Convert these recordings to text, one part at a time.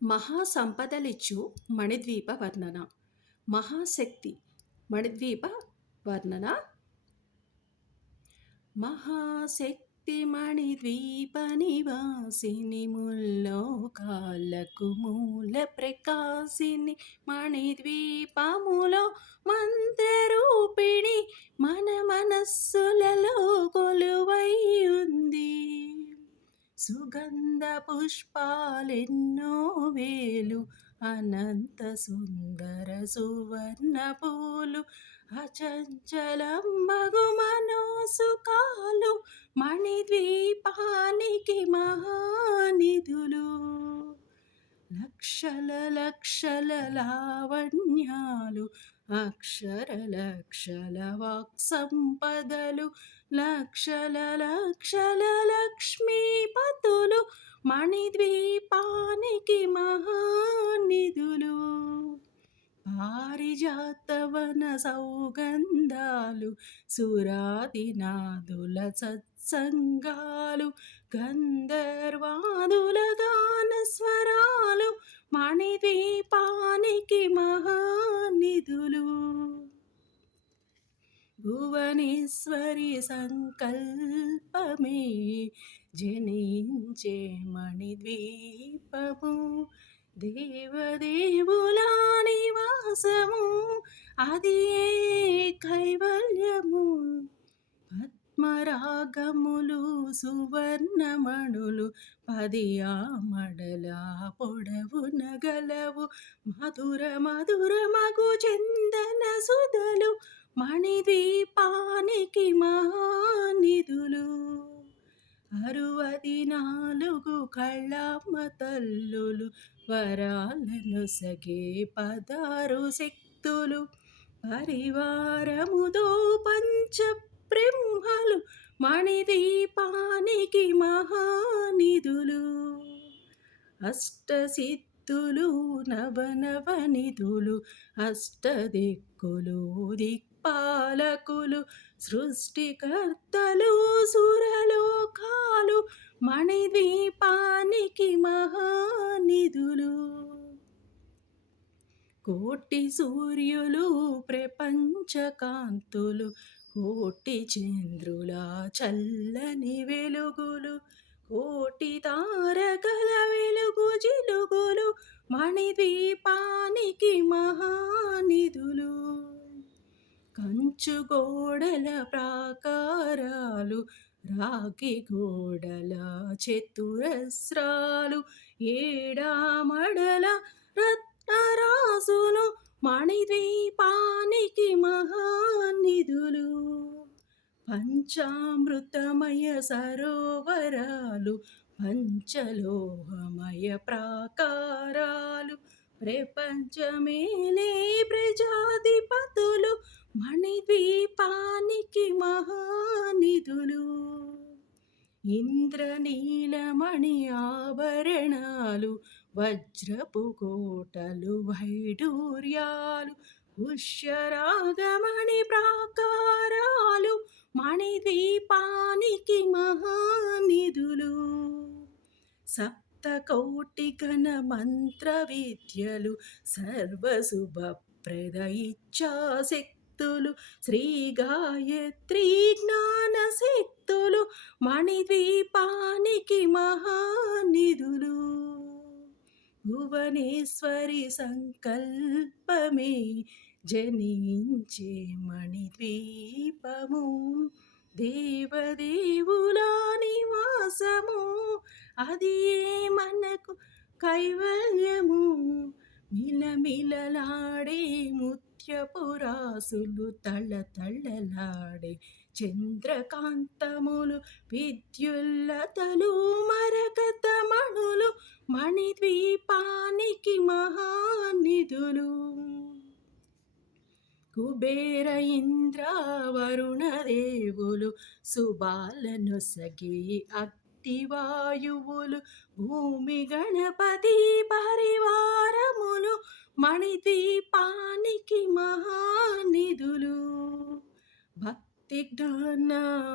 మహాసంపదలిచ్చు మణిద్వీప వర్ణన. మహాశక్తి మణిద్వీప వర్ణన. మహాశక్తి మణిద్వీప నివాసిని ముల్లోకాలకు మూల ప్రకాశిని మణిద్వీపములో మంత్రరూపిణి మన మనస్సులలో కొలువై ఉంది. సుగంధ పుష్పాలెన్నో వేలు అనంత సుందర సువర్ణ పూలు అచంచలం మగు మనోసుకాలు మణిద్వీపానికి మహానిధులు. లక్షల లక్షల లావణ్యాలు అక్షర లక్షల వాక్ సంపదలు లక్షల లక్షల లక్ష్మీపతులు మణిద్వీపానికి మహానిధులు. పారిజాతవన సౌగంధాలు సురాదినాదుల సత్సంగాలు గంధర్వాదుల గాన స్వరాలు మణిద్వీపానికి మహానిధులు. భువనేశ్వరి సంకల్పమే జనించే మణిద్వీపము దేవదేవుల నివాసము అది కైవల్యము. పద్మరాగములు సువర్ణమణులు 10 ఆమడల పొడవున గలవు మధుర మధుర మగు చందన సుధలు మణిద్వీపానికి మహానిధులు. 64 కళ్ళమ్మ తల్లులు వరాలను సగే 16 శక్తులు పరివారముతో పంచ బ్రహ్మలు మణిద్వీపానికి మహానిధులు. అష్టసిద్ధులు నవనవనిధులు అష్టదిక్కులు దిక్పాలకులు సృష్టికర్తలు సురలోకాలు మణిద్వీపానికి మహానిధులు. కోటి సూర్యులు ప్రపంచకాంతులు కోటి చంద్రుల చల్లని వెలుగులు కోటి తారకల వెలుగు జిలుగులు మణిద్వీపానికి మహానిధులు. కంచు గోడల ప్రాకారాలు రాగి గోడల చతురస్రాలు ఏడామడల రత్నరాసులు మణిద్వీపానికి మహానిధులు. పంచామృతమయ సరోవరాలు పంచలోహమయ ప్రాకారాలు ప్రపంచమేలే ప్రజాధిపతులు మణిద్వీపానికి మహానిధులు. ఇంద్రనీలమణి ఆభరణాలు వజ్రపు కోటలు వైడూర్యాలు పుష్యరాగమణి ప్రాకారాలు మణిద్వీపానికి మహానిధులు. సప్తకోటి ఘన మంత్ర విద్యలు సర్వశుభప్రద ఇచ్ఛాశక్తులు శ్రీ గాయత్రి జ్ఞాన శక్తులు మణిద్వీపానికి మహానిధులు. భువనేశ్వరి సంకల్పమే జనించే మణిద్వీపము దేవదేవుల నివాసము అది మనకు కైవల్యము. మిలమిలలాడే ముత్యపురాసులు తళతళలాడే చంద్రకాంతములు విద్యుల్లతలు మరకతమణులు మణిద్వీపానికి మహానిధులు. కుబేర ఇంద్ర వరుణ దేవులు శుభాలను సగే అగ్నివాయువులు భూమి గణపతి పరివారములు మణిద్వీపానికి మహానిధులు. భక్తి జ్ఞాన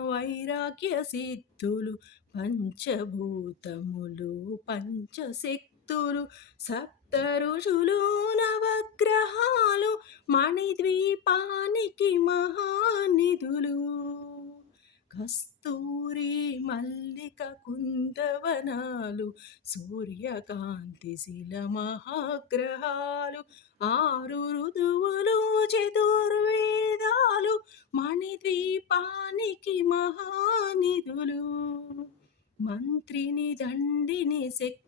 వైరాగ్య సిద్ధులు పంచభూతములు పంచశక్తులు శక్తులు సప్త ఋషులు నవగ్రహాలు మణిద్వీపానికి మహానిధులు కస్తూరి మల్లిక కుందవనాలు సూర్యకాంతి శిల మహాగ్రహాలు ఆరు ఋతువులు చతుర్వేదాలు మణిద్వీపానికి మహానిధులు మంత్రిని దండిని శక్తి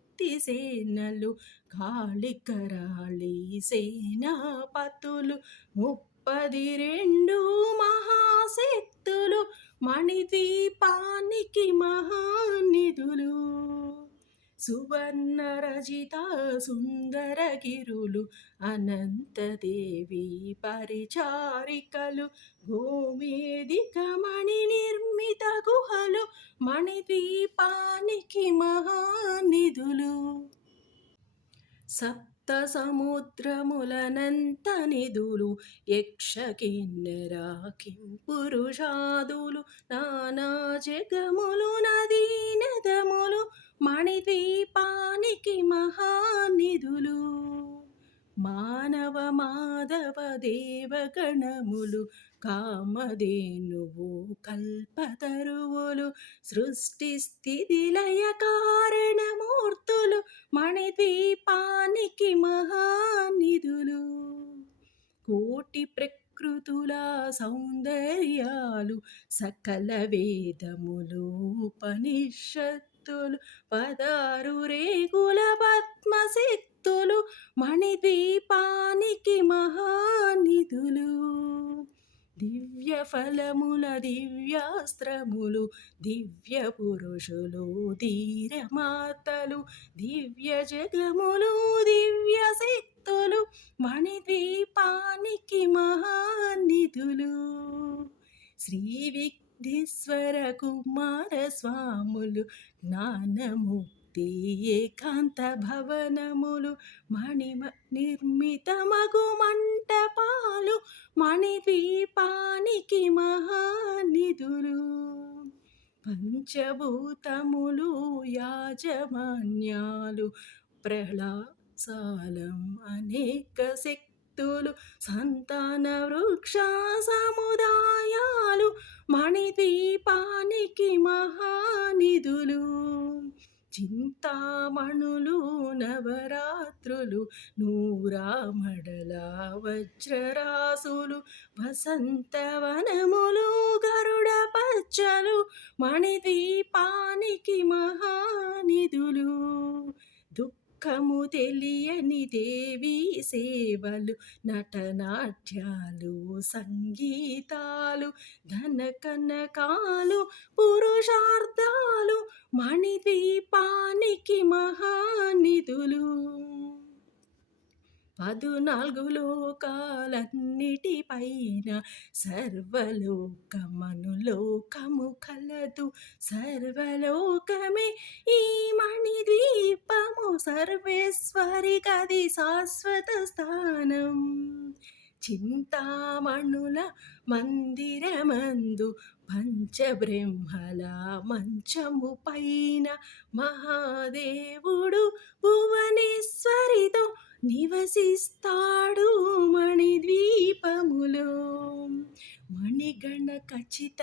సేనలు కాళికరాళి సేనాపతులు 32 మహాశక్తులు మణిద్వీపానికి మహానిధులు సువర్ణ రజిత సుందర గిరులు అనంతదేవి పరిచారికలు గోమేదిక మణి నిర్మిత గుహలు మణిద్వీపానికి మహానిధులు సప్త సముద్రములనంత నిధులు యక్ష కిన్నెర కింపురుషాదులు నానా జగములు నదీ నదములు మణిద్వీపానికి మహానిధులు మానవ మాధవ దేవగణములు కామధేనువు కల్పతరువులు సృష్టి స్థితి లయ కారణమూర్తులు మణిద్వీపానికి మహానిధులు కోటి ప్రకృతుల సౌందర్యాలు సకల వేదములు ఉపనిషత్తులు 16 రేగుల పద్మశక్తులు మణిద్వీపానికి మహానిధులు దివ్య ఫలముల దివ్యాస్త్రములు దివ్య పురుషులు ధీరమాతలు దివ్య జగములు దివ్య శక్తులు మణిద్వీపానికి మహానిధులు శ్రీ విఘ్నేశ్వర కుమార స్వాములు జ్ఞానముక్తి ఏకాంత భవనములు నిర్మిత మగు మంటపాలు మణిద్వీపానికి మహానిధులు పంచభూతములు యాజమాన్యాలు ప్రహ్లాసాలం అనేక శక్తులు సంతాన వృక్ష సముదాయాలు మణిద్వీపానికి మహానిధులు చింతామణులు నవరాత్రులు నూరామడల వజ్రరాసులు వసంతవనములు గరుడ పచ్చలు మణిద్వీపానికి మహానిధులు దుఃఖము తెలియని దేవి సేవలు నటనాట్యాలు సంగీతాలు ధన కనకాలు పురుషార్థాలు మణిద్వీపానికి మహానిధులు 14 లోకాలన్నిటిపైన సర్వలోకమనులోకము కలదు సర్వలోకమే ఈ మణిద్వీపము సర్వేశ్వరి కది శాశ్వత స్థానం చింతామణుల మందిరమందు పంచబ్రహ్మల మంచము పైన మహాదేవుడు భువనేశ్వరితో నివసిస్తాడు మణిద్వీపములో మణిగణ ఖచ్చిత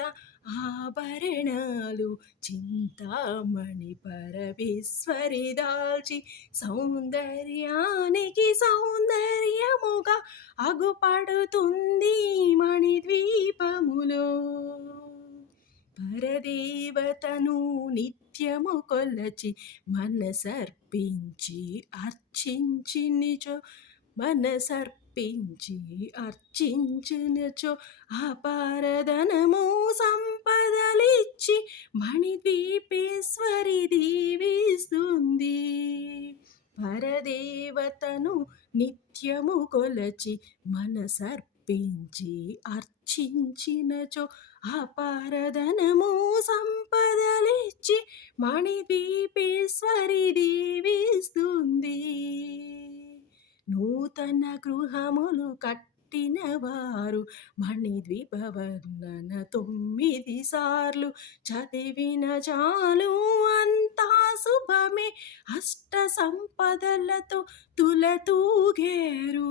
ఆభరణాలు చింతామణి పరమేశ్వరి దాల్చి సౌందర్యానికి సౌందర్యముగా అగుపడుతుంది మణిద్వీపములో పరదేవతను నిత్యము కొలచి మనసర్పించి అర్చించినిచో అర్చించినచో అపారధనము సంపదలిచ్చి మణిద్వీపేశ్వరి దీవిస్తుంది పరదేవతను నిత్యము కొలచి మనసర్పించి అర్చించినచో అపారధనము సంపదలిచ్చి మణిద్వీపేశ్వరి దీవిస్తుంది నూతన గృహములు కట్టినవారు మణిద్వీపవర్ణన 9 సార్లు చదివిన చాలు అంతా శుభమే అష్ట సంపదలతో తులతూగేరు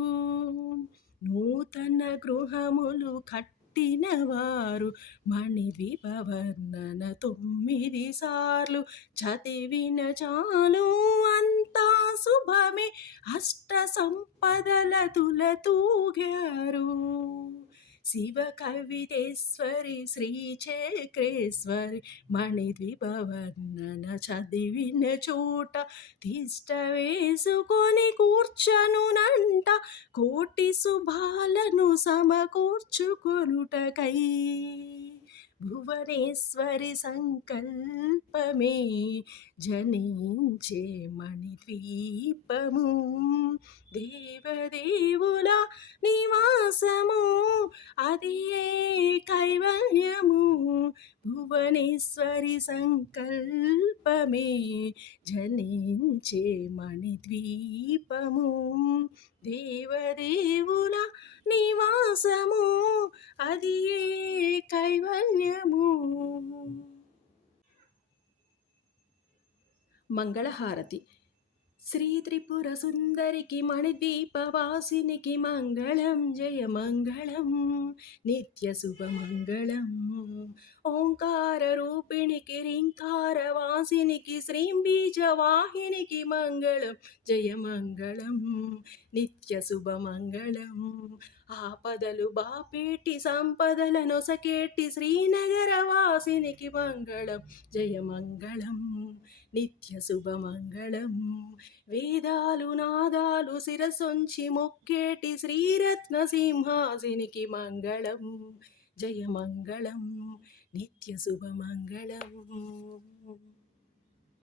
నూతన గృహములు కట్టినవారు మణిద్వీపవర్ణన 9 సార్లు చదివిన చాలు అంతా శుభమే అష్ట సంపదల తులతూగారు శివ కవితేశ్వరి శ్రీచక్రేశ్వరి మణిద్వీపవర్ణన చదివిన చోట తిష్ట వేసుకొని కూర్చనునంట కోటి శుభాలను సమకూర్చుకొనుటకై భువనేశ్వరి సంకల్పమే జనించే మణిద్వీపము దేవదేవుల నివాసము అది ఏ కైవల్యము భువనేశ్వరి సంకల్పమే జనించే మణిద్వీపము దేవదేవుల నివాసము అది ఏ కైవల్యము. మంగళహారతి. శ్రీ త్రిపుర సుందరికి మణిద్వీపవాసినికి మంగళం జయ మంగళం నిత్య శుభమంగళం ఓంకార రూపిణికి రింకార వాసినికి శ్రీం బీజవాహినికి మంగళం జయ మంగళం నిత్య శుభమంగళం ఆపదలు బాపేటి సంపదల నొసకేటి శ్రీనగర వాసినికి మంగళం జయ మంగళం నిత్య శుభమంగళం వేదాలు నాదాలు శిరసొంచి మొక్కేటి శ్రీరత్న సింహాసినికి మంగళం జయ మంగళం నిత్య శుభమంగళం.